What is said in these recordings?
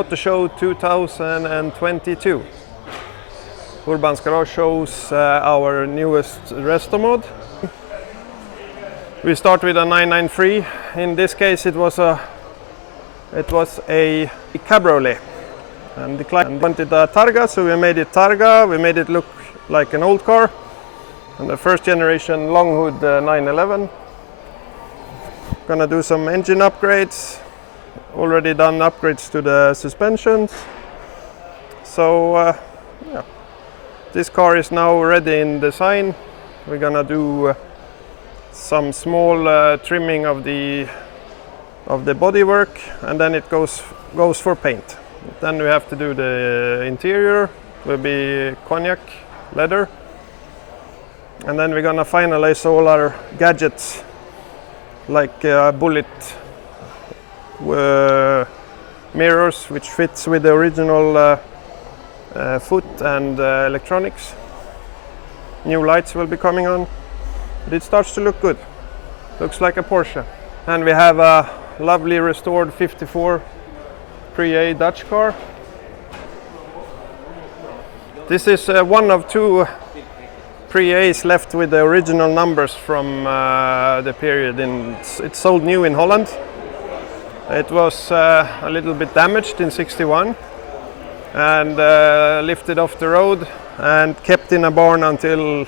Motoshow 2022. Urban's Garage shows our newest resto mod. We start with a 993. In this case, it was a cabriolet, and the client wanted a Targa, so we made it Targa. We made it look like an old car, and the first generation long hood 911. Gonna do some engine upgrades. Already done upgrades to the suspensions. So yeah, this car is now ready in design. We're gonna do some small trimming of the bodywork, and then it goes for paint. Then we have to do the interior. Will be cognac leather, and then we're gonna finalize all our gadgets, like bullet mirrors, which fits with the original foot and electronics. New lights will be coming on. It starts to look good. Looks like a Porsche. And we have a lovely restored 54 Pre-A Dutch car. This is one of two Pre-A's left with the original numbers from the period. It's sold new in Holland. It was a little bit damaged in '61 and lifted off the road and kept in a barn until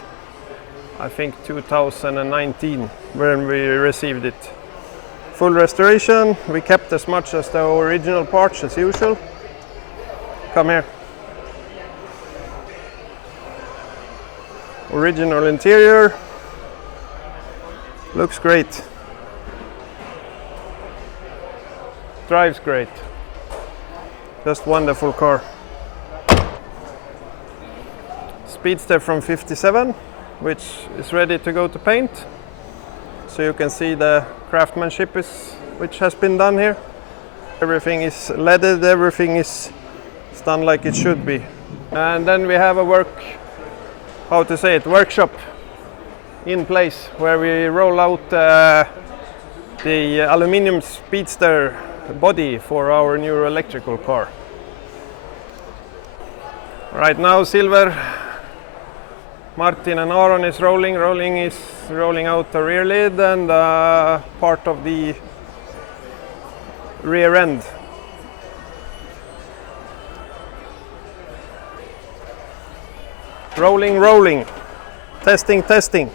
I think 2019, when we received it. Full restoration. We kept as much as the original parts as usual. Come here. Original interior. Looks great. Drives great. Just wonderful car. Speedster from '57, which is ready to go to paint. So you can see the craftsmanship which has been done here. Everything is leaded, everything is done like it should be. And then we have a workshop in place where we roll out the aluminium Speedster body for our new electrical car. Right now, Silver, Martin and Aaron is rolling out the rear lid and part of the rear end. Rolling. Testing.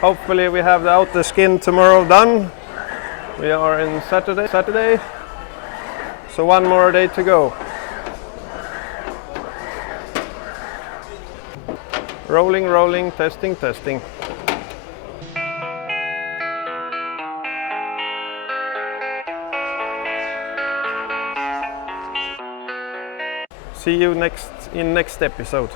Hopefully we have the outer skin tomorrow done. We are in Saturday. So one more day to go. Rolling, testing. See you in next episode.